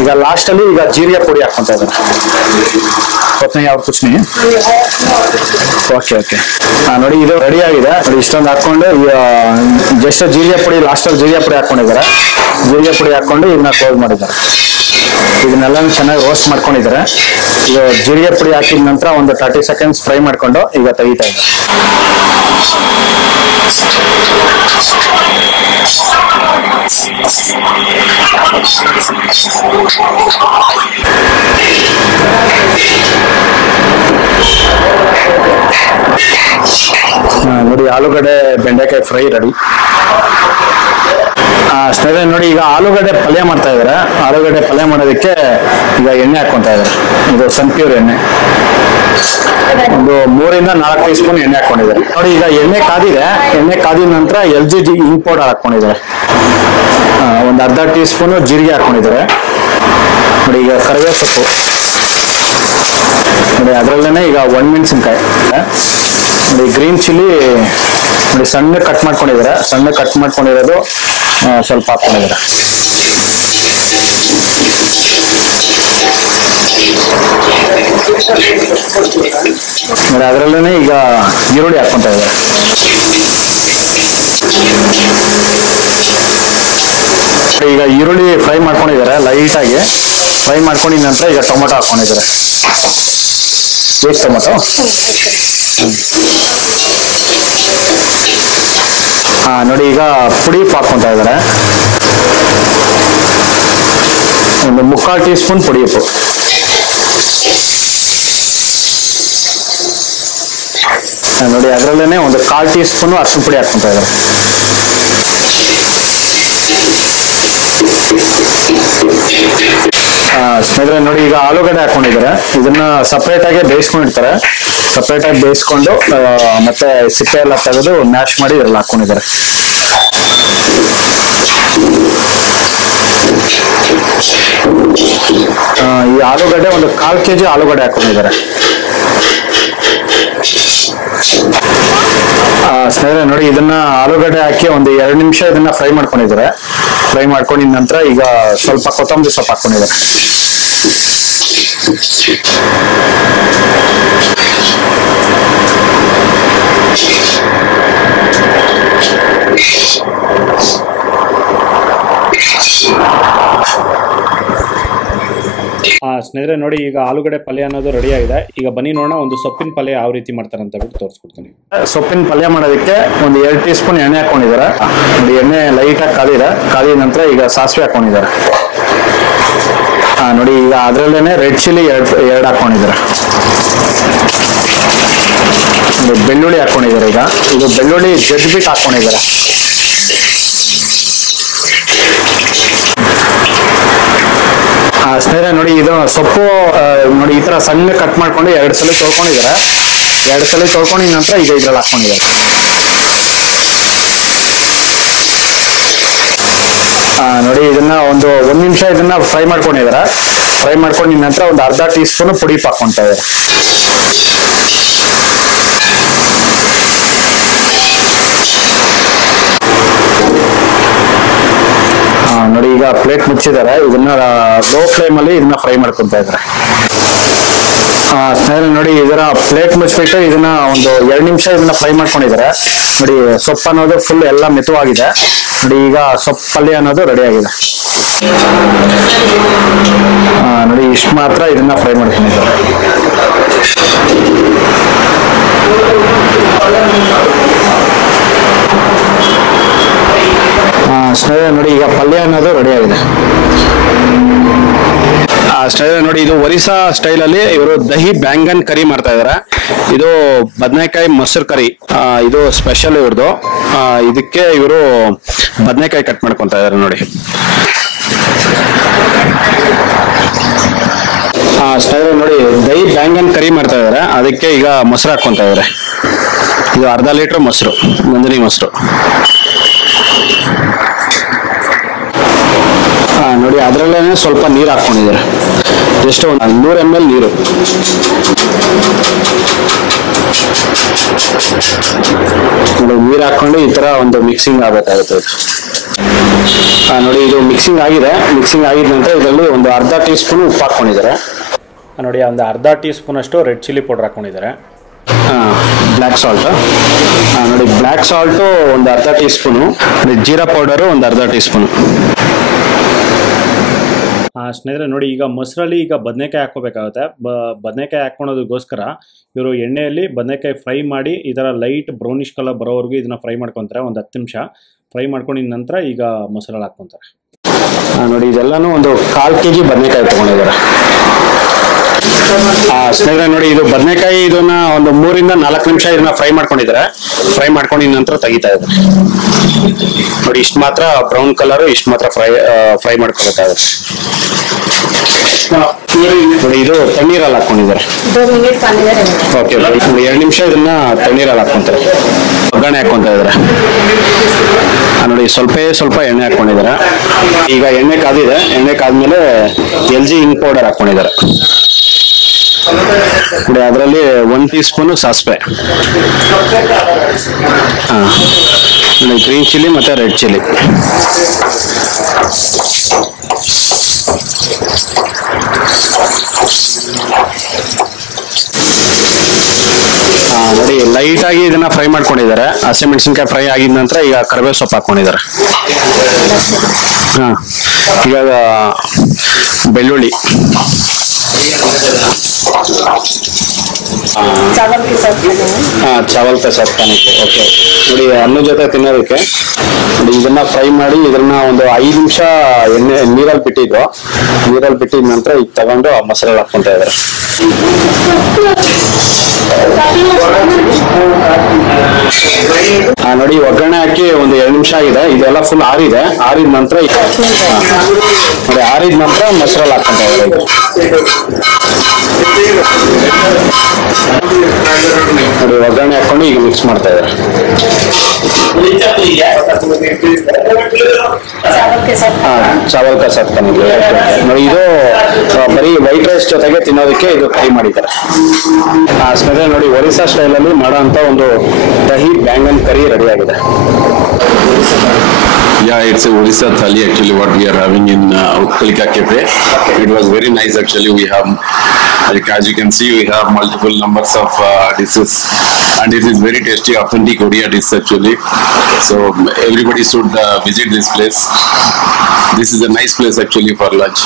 ಈಗ ಲಾಸ್ಟ್ ಅಲ್ಲಿ ಈಗ ಜೀರಿಗೆ ಪುಡಿ ಹಾಕೊಂತ ಇದ್ದಾರೆ. ಯಾವ ಕುಚ್ನಿ. Okay okay. ನೋಡಿ ಇದು ರೆಡಿ ಆಗಿದೆ ನೋಡಿ. ಇಷ್ಟೊಂದು ಹಾಕೊಂಡು ಜಸ್ಟ್ ಜೀರಿಗೆ ಪುಡಿ ಲಾಸ್ಟ್ ಅಲ್ಲಿ ಜೀರಿಗೆ ಪುಡಿ ಹಾಕೊಂಡಿದ್ದಾರೆ. ಜೀರಿಗೆ ಪುಡಿ ಹಾಕೊಂಡು ಇದನ್ನ ಕ್ಲೋಸ್ ಮಾಡಿದ್ದಾರೆ. ಇದನ್ನೆಲ್ಲ ಚೆನ್ನಾಗಿ ರೋಸ್ಟ್ ಮಾಡ್ಕೊಂಡಿದ್ದಾರೆ. ಈಗ ಜೀರಿಗೆ ಪುಡಿ ಹಾಕಿದ ನಂತರ ಒಂದು 30 ಸೆಕೆಂಡ್ಸ್ ಫ್ರೈ ಮಾಡ್ಕೊಂಡು ಈಗ ತೆಗಿತಾ ಇದ್ದಾರೆ. ನೋಡಿ, ಆಲೂಗಡ್ಡೆ ಬೆಂಡೆಕಾಯಿ ಫ್ರೈ ರೆಡಿ. ಸ್ನೇಹಿತರೆ ನೋಡಿ, ಈಗ ಆಲೂಗಡ್ಡೆ ಪಲ್ಯ ಮಾಡ್ತಾ ಇದಾರೆ. ಆಲೂಗಡ್ಡೆ ಪಲ್ಯ ಮಾಡೋದಕ್ಕೆ ಈಗ ಎಣ್ಣೆ ಹಾಕೊಂತ ಇದಾರೆ. ಇದು ಸನ್ಪ್ಯೂರ್ ಎಣ್ಣೆ ಒಂದು 3 ಇಂದ 4 ಟೀ ಸ್ಪೂನ್ ಎಣ್ಣೆ ಹಾಕೊಂಡಿದ್ದಾರೆ. ನೋಡಿ, ಈಗ ಎಣ್ಣೆ ಕಾದಿದೆ. ಎಣ್ಣೆ ಕಾದಿದ ನಂತರ LGG ಇಂಕ್ ಪೌಡರ್ ಹಾಕೊಂಡಿದ್ದಾರೆ. ಒಂದು ಅರ್ಧ ಟೀ ಸ್ಪೂನ್ ಜೀರಿಗೆ ಹಾಕೊಂಡಿದ್ದಾರೆ. ನೋಡಿ, ಈಗ ಕರಿಬೇವು ಸೊಪ್ಪು ನೋಡಿ, ಅದರಲ್ಲೇನೆ ಈಗ ಒಣಮೆಣಸಿನ್ಕಾಯಿ ನೋಡಿ, ಗ್ರೀನ್ ಚಿಲ್ಲಿ ನೋಡಿ ಸಣ್ಣ ಕಟ್ ಮಾಡ್ಕೊಂಡಿದ್ದಾರೆ. ಸಣ್ಣ ಕಟ್ ಮಾಡ್ಕೊಂಡಿರೋದು ಸ್ವಲ್ಪ ಹಾಕೊಂಡಿದ್ದಾರೆ. ನೋಡಿ, ಅದರಲ್ಲೇನೆ ಈಗ ಈರುಳ್ಳಿ ಹಾಕೊಂತ ಇದ್ದಾರೆ. ಈಗ ಈರುಳ್ಳಿ ಫ್ರೈ ಮಾಡ್ಕೊಂಡಿದ್ದಾರೆ ಲೈಟ್ ಆಗಿ. ಫ್ರೈ ಮಾಡ್ಕೊಂಡಿದ ನಂತರ ಈಗ ಟೊಮೊಟೊ ಹಾಕೊಂಡಿದ್ದಾರೆ. ಎಷ್ಟು ಟೊಮೊಟೊ? ನೋಡಿ, ಈಗ ಪುಡಿ ಹಾಕೊಂತ ಇದ್ದಾರೆ. ಒಂದು 3/4 ಟೀ ಸ್ಪೂನ್ ಪುಡಿ ಉಪ್ಪು. ನೋಡಿ, ಅದರಲ್ಲೇನೆ ಒಂದು 1/4 ಟೀ ಸ್ಪೂನ್ ಅರಿಶಿನ ಪುಡಿ ಹಾಕೊಂತ ಇದ್ದಾರೆ. ಸ್ನೇಹಿತರೆ ನೋಡಿ, ಈಗ ಆಲೂಗಡ್ಡೆ ಹಾಕೊಂಡಿದ್ದಾರೆ. ಇದನ್ನ ಸಪರೇಟ್ ಆಗಿ ಬೇಯಿಸ್ಕೊಂಡಿರ್ತಾರೆ. ಸಪರೇಟ್ ಆಗಿ ಬೇಯಿಸ್ಕೊಂಡು ಮತ್ತೆ ಸಿಪ್ಪೆ ಎಲ್ಲ ತೆಗೆದು ಮ್ಯಾಶ್ ಮಾಡಿ ಇದೆಲ್ಲ ಹಾಕೊಂಡಿದ್ದಾರೆ. ಈ ಆಲೂಗಡ್ಡೆ ಒಂದು 1/4 kg ಆಲೂಗಡ್ಡೆ ಹಾಕೊಂಡಿದ್ದಾರೆ. ಸ್ನೇಹಿತರೆ ನೋಡಿ, ಇದನ್ನ ಆಲೂಗಡ್ಡೆ ಹಾಕಿ ಒಂದು 2 ನಿಮಿಷ ಇದನ್ನ ಫ್ರೈ ಮಾಡ್ಕೊಂಡಿದ್ದಾರೆ. ಫ್ರೈ ಮಾಡ್ಕೊಂಡಿದ ನಂತರ ಈಗ ಸ್ವಲ್ಪ ಕೊತ್ತಂಬರಿ ಸೊಪ್ಪು ಹಾಕೊಂಡಿದ್ದಾರೆ. ಸ್ನೇಹಿತರೆ ನೋಡಿ, ಈಗ ಆಲೂಗಡ್ಡೆ ಪಲ್ಯ ಅನ್ನೋದು ರೆಡಿ ಆಗಿದೆ. ಈಗ ಬನ್ನಿ ನೋಡೋಣ ಒಂದು ಸೊಪ್ಪಿನ ಪಲ್ಯ ಯಾವ ರೀತಿ ಮಾಡ್ತಾರೆ ಅಂತ ಬಿಟ್ಟು ತೋರಿಸ್ಕೊಡ್ತೀನಿ. ಸೊಪ್ಪಿನ ಪಲ್ಯ ಮಾಡೋದಕ್ಕೆ ಒಂದು 2 ಟೀ ಸ್ಪೂನ್ ಎಣ್ಣೆ ಹಾಕೊಂಡಿದ್ದಾರೆ. ನೋಡಿ, ಎಣ್ಣೆ ಲೈಟ್ ಆಗಿ ಕಾದಿದೆ. ಕಾದಿದ ನಂತರ ಈಗ ಸಾಸಿವೆ ಹಾಕೊಂಡಿದ್ದಾರೆ. ನೋಡಿ, ಈಗ ಅದರಲ್ಲೇನೆ ರೆಡ್ ಚಿಲ್ಲಿ 2 ಹಾಕೊಂಡಿದ್ದಾರೆ. ಬೆಳ್ಳುಳ್ಳಿ ಹಾಕೊಂಡಿದ್ದಾರೆ. ಈಗ ಇದು ಬೆಳ್ಳುಳ್ಳಿ ಜಜ್ಬಿಟ್ಟು ಹಾಕೊಂಡಿದ್ದಾರೆ. ಸ್ನೇಹಿತರೆ ನೋಡಿ, ಇದು ಸೊಪ್ಪು ನೋಡಿ ಈ ತರ ಸಣ್ಣ ಕಟ್ ಮಾಡ್ಕೊಂಡು 2 ಸಲ ತೊಳ್ಕೊಂಡಿದ್ದಾರೆ. 2 ಸಲ ತೊಳ್ಕೊಂಡಿದ ನಂತರ ಈಗ ಇದ್ರಲ್ಲಿ ಹಾಕೊಂಡಿದ್ದಾರೆ. ನೋಡಿ, ಇದನ್ನ ಒಂದು 1 ನಿಮಿಷ ಇದನ್ನ ಫ್ರೈ ಮಾಡ್ಕೊಂಡಿದ್ದಾರೆ. ಫ್ರೈ ಮಾಡ್ಕೊಂಡಿದ ನಂತರ ಒಂದು ಅರ್ಧ ಟೀ ಸ್ಪೂನ್ ಪುಡಿ ಹಾಕೊಂತ ಇದ್ದಾರೆ. ನೋಡಿ, ಈಗ ಪ್ಲೇಟ್ ಮುಚ್ಚಿದ್ದಾರೆ. ಇದನ್ನ ಲೋ ಫ್ಲೇಮ್ ಅಲ್ಲಿ ಇದನ್ನ ಫ್ರೈ ಮಾಡ್ಕೊಂತ ಇದ್ದಾರೆ. ಸ್ನೇಹಿತರೆ ನೋಡಿ, ಇದರ ಪ್ಲೇಟ್ ಮುಚ್ಚಿಬಿಟ್ಟು ಇದನ್ನ ಒಂದು 2 ನಿಮಿಷ ಇದನ್ನ ಫ್ರೈ ಮಾಡ್ಕೊಂಡಿದ್ದಾರೆ. ನೋಡಿ ಸೊಪ್ಪು ಅನ್ನೋದು ಫುಲ್ ಎಲ್ಲ ಮೆತ್ತವಾಗಿದೆ. ನೋಡಿ ಈಗ ಸೊಪ್ಪು ಪಲ್ಯ ಅನ್ನೋದು ರೆಡಿ ಆಗಿದೆ. ನೋಡಿ ಇಷ್ಟು ಮಾತ್ರ ಇದನ್ನ ಫ್ರೈ ಮಾಡ್ಕೊಂಡಿದ್ದಾರೆ. ಸ್ನೇಹಿತರೆ ನೋಡಿ, ಈಗ ಪಲ್ಯ ಅನ್ನೋದು ರೆಡಿ ಆಗಿದೆ. ಸ್ಟೈಲ್ ನೋಡಿ, ಇದು ಒರಿಸ್ಸಾ ಸ್ಟೈಲ್ ಅಲ್ಲಿ ಇವರು ದಹಿ ಬ್ಯಾಂಗನ್ ಕರಿ ಮಾಡ್ತಾ ಇದಾರೆ. ಇದು ಬದನೆಕಾಯಿ ಮೊಸರು ಕರಿ, ಇದು ಸ್ಪೆಷಲ್ ಇವ್ರದ್ದು. ಇದಕ್ಕೆ ಇವರು ಬದನೆಕಾಯಿ ಕಟ್ ಮಾಡ್ಕೊಂತ ಇದಾರೆ ನೋಡಿ. ಸ್ಟೈಲ್ ನೋಡಿ, ದಹಿ ಬ್ಯಾಂಗನ್ ಕರಿ ಮಾಡ್ತಾ ಇದಾರೆ. ಅದಕ್ಕೆ ಈಗ ಮೊಸರು ಹಾಕೊಂತ ಇದಾರೆ. ಇದು 1/2 ಲೀಟರ್ ಮೊಸರು, ನಂದಿನಿ ಮೊಸರು. ನೋಡಿ ಅದರಲ್ಲೇ ಸ್ವಲ್ಪ ನೀರು ಹಾಕೊಂಡಿದ್ದಾರೆ. ಎಷ್ಟು 100 ml ನೀರು. ನೋಡಿ ನೀರು ಹಾಕೊಂಡು ಈ ತರ ಒಂದು ಮಿಕ್ಸಿಂಗ್ ಆಗಬೇಕಾಗುತ್ತೆ. ನೋಡಿ ಇದು ಮಿಕ್ಸಿಂಗ್ ಆಗಿದೆ. ಮಿಕ್ಸಿಂಗ್ ಆಗಿದ ನಂತರ ಇದರಲ್ಲಿ ಒಂದು 1/2 ಟೀ ಸ್ಪೂನ್ ಉಪ್ಪು ಹಾಕೊಂಡಿದ್ದಾರೆ. ನೋಡಿ ಒಂದು 1/2 ಟೀ ಸ್ಪೂನ್ ಅಷ್ಟು ರೆಡ್ ಚಿಲ್ಲಿ ಪೌಡರ್ ಹಾಕೊಂಡಿದ್ದಾರೆ. ಬ್ಲ್ಯಾಕ್ ಸಾಲ್ಟ್ ನೋಡಿ, ಬ್ಲ್ಯಾಕ್ ಸಾಲ್ಟು ಒಂದು 1/2 ಟೀ ಸ್ಪೂನು. ಜೀರಾ ಪೌಡರು ಒಂದು 1/2 ಟೀ ಸ್ಪೂನು. ಸ್ನೇಹಿತರೆ ನೋಡಿ, ಈಗ ಮೊಸರಲ್ಲಿ ಈಗ ಬದನೆಕಾಯಿ ಹಾಕೋಬೇಕಾಗುತ್ತೆ. ಬದನೆಕಾಯಿ ಹಾಕೊಳೋದಕ್ಕೋಸ್ಕರ ಇವರು ಎಣ್ಣೆಯಲ್ಲಿ ಬದನೆಕಾಯಿ ಫ್ರೈ ಮಾಡಿ ಈ ಥರ ಲೈಟ್ ಬ್ರೌನಿಷ್ ಕಲರ್ ಬರೋವರೆಗೂ ಇದನ್ನ ಫ್ರೈ ಮಾಡ್ಕೊತಾರೆ. ಒಂದು 10 ನಿಮಿಷ ಫ್ರೈ ಮಾಡ್ಕೊಂಡಿದ ನಂತರ ಈಗ ಮೊಸರಲ್ಲಿ ಹಾಕ್ಕೊಂತಾರೆ. ನೋಡಿ ಇದೆಲ್ಲಾನು ಒಂದು 1/4 kg ಬದನೆಕಾಯಿ ತಗೊಂಡಿದ್ದಾರೆ. ಸ್ನೇಹಿತರೆ ನೋಡಿ, ಇದು ಬದನೆಕಾಯಿ ಇದನ್ನ ಒಂದು 3 ರಿಂದ 4 ನಿಮಿಷ ಇದನ್ನ ಫ್ರೈ ಮಾಡ್ಕೊಂಡಿದ್ದಾರೆ. ಫ್ರೈ ಮಾಡ್ಕೊಂಡಿದ ನಂತರ ತೆಗಿತಾ ಇದ್ದಾರೆ. ನೋಡಿ ಇಷ್ಟು ಮಾತ್ರ ಬ್ರೌನ್ ಕಲರ್, ಇಷ್ಟು ಮಾತ್ರ ಫ್ರೈ ಮಾಡ್ಕೊಬೇಕಾಗುತ್ತೆ. ನೋಡಿ ಇದು ತಣ್ಣೀರಲ್ಲಿ ಹಾಕೊಂಡಿದ್ದಾರೆ. ಓಕೆ, 2 ನಿಮಿಷ ಇದನ್ನ ತಣ್ಣೀರಲ್ಲಿ ಹಾಕೊಂತಾರೆ. ಒಗ್ಗರಣೆ ಹಾಕೊಂತ ಇದ್ದಾರೆ. ನೋಡಿ ಸ್ವಲ್ಪ ಎಣ್ಣೆ ಹಾಕೊಂಡಿದ್ದಾರೆ. ಈಗ ಎಣ್ಣೆ ಕಾದಿದೆ. ಎಣ್ಣೆ ಕಾದ್ಮೇಲೆ LG ಇಂಕ್ ಪೌಡರ್ ಹಾಕೊಂಡಿದ್ದಾರೆ. ನೋಡಿ ಅದರಲ್ಲಿ 1 ಟೀ ಸ್ಪೂನ್ ಸಾಸಿವೆ, ನೋಡಿ ಗ್ರೀನ್ ಚಿಲ್ಲಿ ಮತ್ತೆ ರೆಡ್ ಚಿಲ್ಲಿ. ನೋಡಿ ಲೈಟ್ ಆಗಿ ಇದನ್ನ ಫ್ರೈ ಮಾಡ್ಕೊಂಡಿದ್ದಾರೆ. ಹಸಿಮೆಣಸಿನಕಾಯಿ ಫ್ರೈ ಆಗಿದ ನಂತರ ಈಗ ಕರಿಬೇವು ಸೊಪ್ಪು ಹಾಕೊಂಡಿದ್ದಾರೆ. ಈಗ ಬೆಳ್ಳುಳ್ಳಿ, ಚಾವಲ್ ಕೆ ಸಾಥ್ ಖಾನೆ ಕೆ. ಓಕೆ, ನೋಡಿ ಅನ್ನ ಜೊತೆ ತಿನ್ನೋದಕ್ಕೆ. ನೋಡಿ ಇದನ್ನ ಫ್ರೈ ಮಾಡಿ ಇದನ್ನ ಒಂದು 5 ನಿಮಿಷ ನೀರಲ್ಲಿ ಬಿಟ್ಟಿದ್ದು. ನೀರಲ್ಲಿ ಬಿಟ್ಟಿದ ನಂತರ ಈಗ ತಗೊಂಡು ಆ ಮಸಾಲೆ ಹಾಕೊಂತ ಇದ್ದಾರೆ. ನೋಡಿ ಒಗ್ಗರಣೆ ಹಾಕಿ ಒಂದು 2 ನಿಮಿಷ ಆಗಿದೆ. ಇದೆಲ್ಲ ಫುಲ್ ಆರಿದೆ. ಆರಿದ ನಂತರ ನೋಡಿ ಆರಿದ ನಂತರ ಮೊಸರಲ್ಲಿ ಹಾಕೊಂತ ಇದ್ದಾರೆ. ನೋಡಿ ಒಗ್ಗರಣೆ ಹಾಕೊಂಡು ಈಗ ಮಿಕ್ಸ್ ಮಾಡ್ತಾ ಇದ್ದಾರೆ. ಚಾವಲ್ ಕೆ ಸಾಥ್ ಖಾನೆ ಕೆ. ನೋಡಿ ಇದು ಬರೀ ವೈಟ್ ರೈಸ್ ಜೊತೆಗೆ ತಿನ್ನೋದಕ್ಕೆ ಇದು ಟ್ರೈ ಮಾಡಿದ್ದಾರೆ. ಸ್ನೇಹಿತರೆ ನೋಡಿ, ಒರಿಸ್ಸಾ ಸ್ಟೈಲ್ ಅಲ್ಲಿ ಮಾಡೋ ಅಂತ ಒಂದು ದಹಿ ಬ್ಯಾಂಗನ್ ಕರಿ ರೆಡಿ ಆಗಿದೆ. Yeah, it's a Orissa thali actually what we are having in Utkalika Cafe. It was very nice actually. We have, like, as you can see, we have multiple numbers of dishes and it is very tasty, authentic Odia dish actually. So everybody should visit this place. This is a nice place actually for lunch.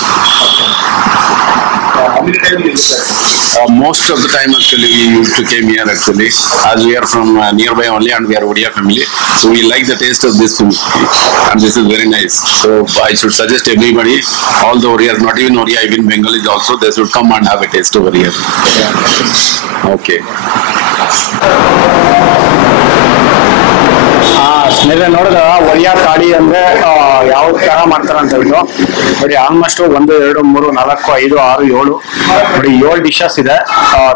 How many times you visit? Most of the time actually we used to came here actually, as we are from nearby only and we are Odia family, so we like the taste of this food and this is very nice. So I should suggest everybody, all the Odias, not even Odia, even Bengalis also, they should come and have a taste over here. Okay. ಸ್ನೇಹಿತರೆ ನೋಡಿದ ಒರಿಯಾ ತಾಡಿ ಅಂದ್ರೆ ಯಾವ ತರ ಮಾಡ್ತಾರ ಅಂತ ಹೇಳ್ಬಿಟ್ಟು ನೋಡಿ, almost 1 2 3 4 5 6 7 ನೋಡಿ 7 ಡಿಶಸ್ ಇದೆ.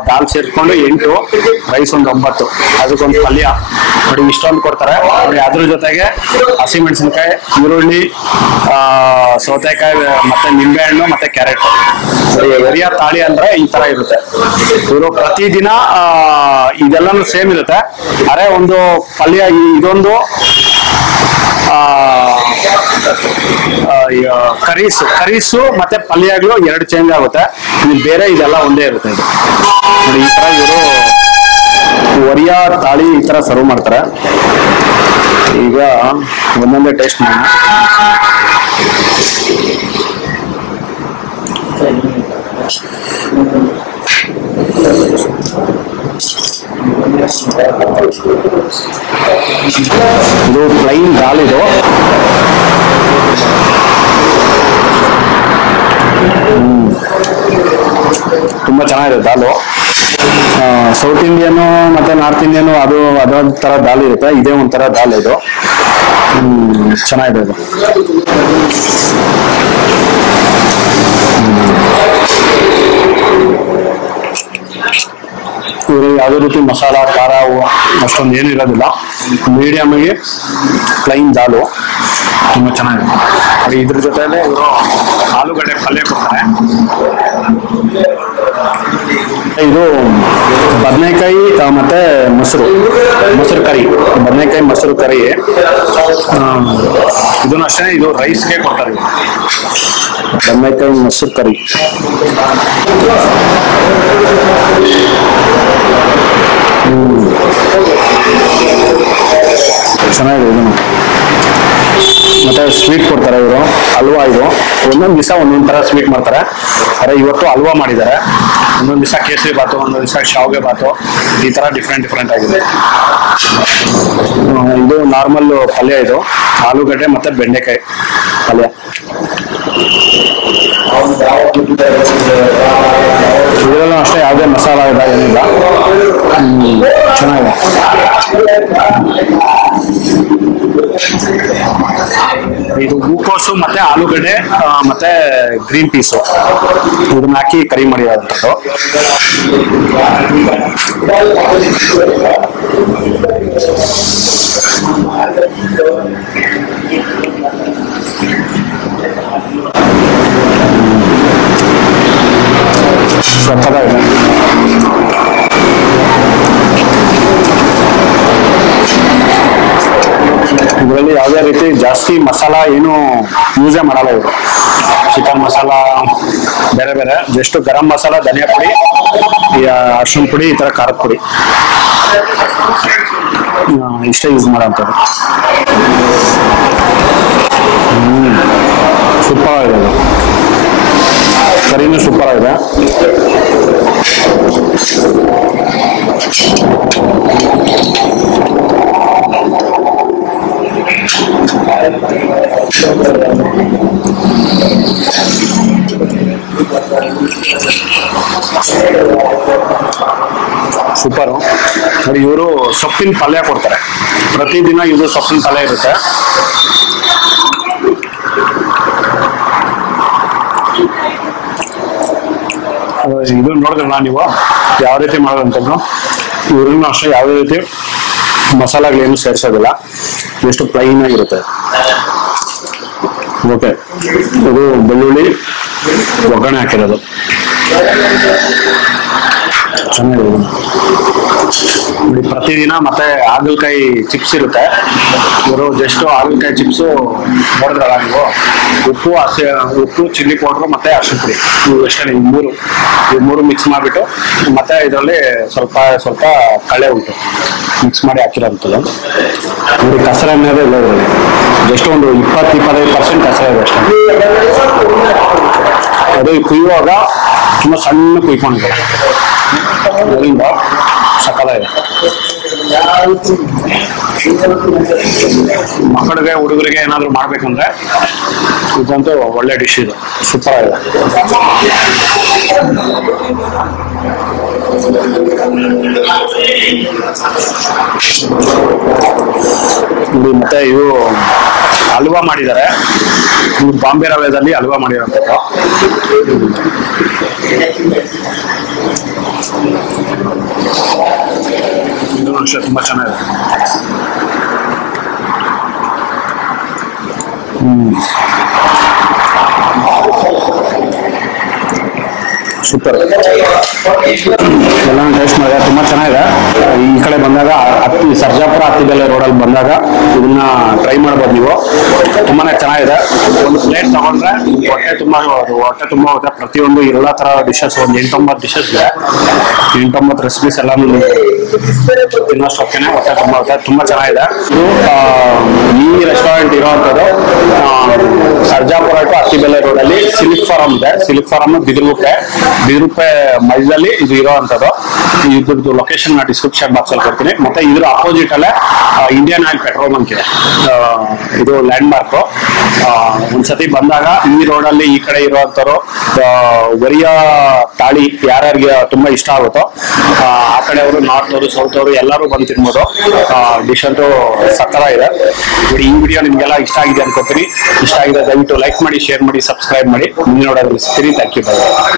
ದಾಲ್ ಸೇರ್ಕೊಂಡು 8, ರೈಸ್ ಒಂದು 9, ಅದಕ್ಕೊಂದು ಪಲ್ಯ ನೋಡಿ ಇಷ್ಟೊಂದು ಕೊಡ್ತಾರೆ. ನೋಡಿ ಅದ್ರ ಜೊತೆಗೆ ಹಸಿಮೆಣಸಿನಕಾಯಿ, ಈರುಳ್ಳಿ, ಸೌತೆಕಾಯಿ ಮತ್ತೆ ನಿಂಬೆಹಣ್ಣು ಮತ್ತೆ ಕ್ಯಾರೆಟ್. ಒರಿಯಾ ತಾಳಿ ಅಂದ್ರೆ ಈ ತರ ಇರುತ್ತೆ. ಇವರು ಪ್ರತಿದಿನ ಇದೆಲ್ಲಾನು ಸೇಮ್ ಇರುತ್ತೆ. ಅರೆ ಒಂದು ಪಲ್ಯ ಇದೊಂದು ಕರೀಸು ಮತ್ತೆ ಪಲ್ಯಗಳು 2 ಚೇಂಜ್ ಆಗುತ್ತೆ. ಬೇರೆ ಇದೆಲ್ಲ ಒಂದೇ ಇರುತ್ತೆ ಇದು. ನೋಡಿ ಈ ತರ ಇವರು ಒರಿಯ ತಾಳಿ ಈ ತರ ಸರ್ವ್ ಮಾಡ್ತಾರೆ. ಈಗ ಒಂದೊಂದೇ ಟೇಸ್ಟ್ ಮಾಡೋಣ. ಇದು ಪ್ಲೈನ್ ದಾಲ್ ಇದು. ತುಂಬಾ ಚೆನ್ನಾಗಿದೆ ದಾಲು. ಸೌತ್ ಇಂಡಿಯನು ಮತ್ತೆ ನಾರ್ತ್ ಇಂಡಿಯನು ಅದೊಂದು ತರ ದಾಲ್ ಇರುತ್ತೆ, ಇದೇ ಒಂಥರ ದಾಲ್ ಇದು. ಚೆನ್ನಾಗಿದೆ ಇದು. ಇವರು ಯಾವುದೇ ರೀತಿ ಮಸಾಲ ಖಾರ ಅಷ್ಟೊಂದು ಏನು ಇರೋದಿಲ್ಲ, ಮೀಡಿಯಮ್ ಆಗಿ ಪ್ಲೈನ್ ದಾಲು ತುಂಬಾ ಚೆನ್ನಾಗಿದೆ. ಇದ್ರ ಜೊತೆಲೆ ಇವರು ಆಲೂಗಡ್ಡೆ ಪಲ್ಯ ಕೊಡ್ತಾರೆ. ಇದು ಬದನೆಕಾಯಿ ಮತ್ತೆ ಮೊಸರು ಕರಿ, ಬದನೆಕಾಯಿ ಮೊಸರು ಕರಿ. ಇದನ್ನು ಅಷ್ಟೇ, ಇದು ರೈಸ್ಗೆ ಕೊಡ್ತಾರೆ. ಬದನೆಕಾಯಿ ಮೊಸರು ಕರಿ ಚೆನ್ನಾಗಿದೆ. ಇದನ್ನು ಮತ್ತೆ ಸ್ವೀಟ್ ಕೊಡ್ತಾರೆ ಇವರು, ಹಲ್ವಾ. ಇದು ಒಂದೊಂದು ದಿವಸ ಒಂದೊಂದು ತರ ಸ್ವೀಟ್ ಮಾಡ್ತಾರೆ. ಅರೆ ಇವತ್ತು ಹಲ್ವಾ ಮಾಡಿದ್ದಾರೆ, ಒಂದೊಂದು ದಿವಸ ಕೇಸರಿ ಬಾತು, ಒಂದೊಂದು ದಿವಸ ಶಾವಿಗೆ ಬಾತು, ಈ ತರ ಡಿಫ್ರೆಂಟ್ ಆಗಿದೆ. ಇದು ನಾರ್ಮಲ್ ಪಲ್ಯ, ಇದು ಆಲೂಗಡ್ಡೆ ಮತ್ತೆ ಬೆಂಡೆಕಾಯಿ ಪಲ್ಯ. ಇದರಲ್ಲೂ ಅಷ್ಟೇ ಯಾವುದೇ ಮಸಾಲ ಏನಿಲ್ಲ, ಚೆನ್ನಾಗಿದೆ. ಇದು ಹೂಕೋಸು ಮತ್ತೆ ಆಲೂಗಡ್ಡೆ ಮತ್ತೆ ಗ್ರೀನ್ ಪೀಸು ಇದನ್ನ ಹಾಕಿ ಕರಿ ಮಾಡಿರೋಂಥದ್ದು. ಸಕ್ಕತ್ತಾಗಿದೆ. ಇದರಲ್ಲಿ ಯಾವುದೇ ರೀತಿ ಜಾಸ್ತಿ ಮಸಾಲ ಏನು ಯೂಸೇ ಮಾಡಲ್ಲ ಇವರು. ಚಿಕನ್ ಮಸಾಲ ಬೇರೆ ಜಸ್ಟ್ ಗರಂ ಮಸಾಲ, ಧನಿಯಾ ಪುಡಿ, ಅರಿಶಿನ ಪುಡಿ, ಈ ತರ ಖಾರದ ಪುಡಿ ಇಷ್ಟೇ ಯೂಸ್ ಮಾಡೋಂಥದ್ದು. ಸೂಪರ್ ಆಗಿದೆ, ಕರಿನೂ ಸೂಪರ್ ಆಗಿದೆ. ಸೂಪರು. ನೋಡಿ ಇವರು ಸೊಪ್ಪಿನ ಪಲ್ಯ ಕೊಡ್ತಾರೆ, ಪ್ರತಿದಿನ ಇದು ಸೊಪ್ಪಿನ ಪಲ್ಯ ಇರುತ್ತೆ. ಇದು ನೋಡಿದ್ರಲ್ಲ ನೀವು ಯಾವ ರೀತಿ ಮಾಡೋದಂತಂದ್ರು, ಇವ್ರಿಗೂ ಅಷ್ಟೇ ಯಾವುದೇ ರೀತಿ ಮಸಾಲೆಗಳೇನು ಸೇರಿಸೋದಿಲ್ಲ, ಎಷ್ಟು ಪ್ಲೈನ್ ಆಗಿರುತ್ತೆ. ಓಕೆ, ಇದು ಬೆಳ್ಳುಳ್ಳಿ ಒಗ್ಗರಣೆ ಹಾಕಿರೋದು ಚೆನ್ನಾಗಿದೆ. ನೋಡಿ ಪ್ರತಿದಿನ ಮತ್ತೆ ಹಾಗಲಕಾಯಿ ಚಿಪ್ಸ್ ಇರುತ್ತೆ. ಇವರು ಜಸ್ಟ್ ಹಾಗಲಕಾಯಿ ಚಿಪ್ಸು ನೋಡಿದ್ರಲ್ಲ ನೀವು, ಉಪ್ಪು ಚಿಲ್ಲಿ ಪೌಡ್ರು ಮತ್ತೆ ಅರಿಶಿನ ಪುಡಿ, ಇವು ಅಷ್ಟೇ. ಈ ಮೂರು ಮಿಕ್ಸ್ ಮಾಡಿಬಿಟ್ಟು ಮತ್ತೆ ಇದರಲ್ಲಿ ಸ್ವಲ್ಪ ಕಳೆ ಉಂಟು ಮಿಕ್ಸ್ ಮಾಡಿ ಹಾಕಿರೋಂಥದ್ದು. ನೋಡಿ ಕಸರ ಅನ್ನೋದೇ ಇಲ್ಲ ಇದರಲ್ಲಿ, ಜಸ್ಟ್ ಒಂದು 20-25% ಕಸರ ಇದೆ ಅಷ್ಟೇ. ಅದು ಕುಯ್ಯುವಾಗ ತುಂಬ ಸಣ್ಣ ಕುಯ್ಕೊಂಡಿದ್ದಾರೆ, ಅದರಿಂದ ಸಕ್ಕತ್ತಾಗಿದೆ. ಮಕ್ಕಳಿಗೆ ಹುಡುಗರಿಗೆ ಏನಾದ್ರು ಮಾಡ್ಬೇಕಂದ್ರೆ ಇದಂತೂ ಒಳ್ಳೆ ಡಿಶ್, ಇದು ಸೂಪರ್ ಆಗಿದೆ. ಇಲ್ಲಿ ಮತ್ತೆ ಇವು ಹಲ್ವಾ ಮಾಡಿದ್ದಾರೆ, ಇವು ಬಾಂಬೆ ರವೆದಲ್ಲಿ ಹಲ್ವಾ ಮಾಡಿರೋಂಥದ್ದು. ಇದು ಅಷ್ಟೇ ತುಂಬಾ ಚೆನ್ನಾಗಿದೆ. ಸೂಪರ್. ಎಲ್ಲ ಟೇಸ್ಟ್ ಮಾಡಿದೆ, ತುಂಬಾ ಚೆನ್ನಾಗಿದೆ. ಈ ಕಡೆ ಬಂದಾಗ ಸರ್ಜಾಪುರ ಹತ್ತಿಬೆಲೆ ರೋಡಲ್ಲಿ ಬಂದಾಗ ಇದನ್ನ ಟ್ರೈ ಮಾಡ್ಬೋದು ನೀವು. ತುಂಬಾನೇ ಚೆನ್ನಾಗಿದೆ. ಒಂದು ಪ್ಲೇಟ್ ತಗೊಂಡ್ರೆ ಹೊಟ್ಟೆ ತುಂಬಾ ಹೋಗುತ್ತೆ. ಪ್ರತಿಯೊಂದು ಎಲ್ಲ ತರ ಡಿಶಸ್, ಒಂದು 8-9 ಡಿಶಸ್ ಇದೆ. 8-9 ರೆಸಿಪೀಸ್ ಎಲ್ಲಾನು ತಿನ್ನೋಷ್ಟೊಕ್ಕೇನೆ ಹೊಟ್ಟೆ ತುಂಬಾ ಹೋಗುತ್ತೆ. ತುಂಬಾ ಚೆನ್ನಾಗಿದೆ. ಇದು ಈ ರೆಸ್ಟೋರೆಂಟ್ ಇರುವಂತದ್ದು ಸರ್ಜಾಪುರ ಟು ಹತ್ತಿಬೆಲೆ ರೋಡ್ ಅಲ್ಲಿ ಸಿಲಿಕ್ ಫಾರಂ ಇದೆ. ಸಿಲಿಕ್ ಫಾರಂ ಬಿದಿರುಪೆ ಮಧ್ಯದಲ್ಲಿ ಇದು ಇರೋವಂಥದ್ದು. ಇದ್ರದ್ದು ಲೊಕೇಶನ್ ನಾ ಡಿಸ್ಕ್ರಿಪ್ಷನ್ ಬಾಕ್ಸ್ ಅಲ್ಲಿ ಕೊಡ್ತೀನಿ. ಮತ್ತೆ ಇದ್ರ ಅಪೋಸಿಟ್ ಅಲ್ಲೇ ಇಂಡಿಯನ್ ಆಯಿಲ್ ಪೆಟ್ರೋಲ್ ಬಂಕ್ ಇದೆ. ಇದು ಲ್ಯಾಂಡ್ ಮಾರ್ಕ್. ಒಂದ್ಸತಿ ಬಂದಾಗ ಈ ರೋಡ್ ಅಲ್ಲಿ ಈ ಕಡೆ ಇರುವಂತವ್ರು ವರಿಯ ತಾಳಿ ಯಾರ್ಯಾರಿಗೆ ತುಂಬಾ ಇಷ್ಟ ಆಗುತ್ತೋ ಆ ಕಡೆ ಅವರು, ನಾರ್ತ್ ಅವರು, ಸೌತ್ ಅವರು ಎಲ್ಲರೂ ಬಂದು ತಿನ್ಬೋದು. ಡಿಶ್ ಅಂತೂ ಸಕ್ಕರ ಇದೆ. ಈ ವಿಡಿಯೋ ನಿಮ್ಗೆಲ್ಲ ಇಷ್ಟ ಆಗಿದೆ ಅನ್ಕೋತೀನಿ. ಇಷ್ಟ ಆಗಿದೆ ದಯವಿಟ್ಟು ಲೈಕ್ ಮಾಡಿ, ಶೇರ್ ಮಾಡಿ, ಸಬ್ಸ್ಕ್ರೈಬ್ ಮಾಡಿ. ಮುಂದಿನ ನೋಡೋದ್ರಲ್ಲಿ ಸಿಗ್ತೀನಿ. Thank you.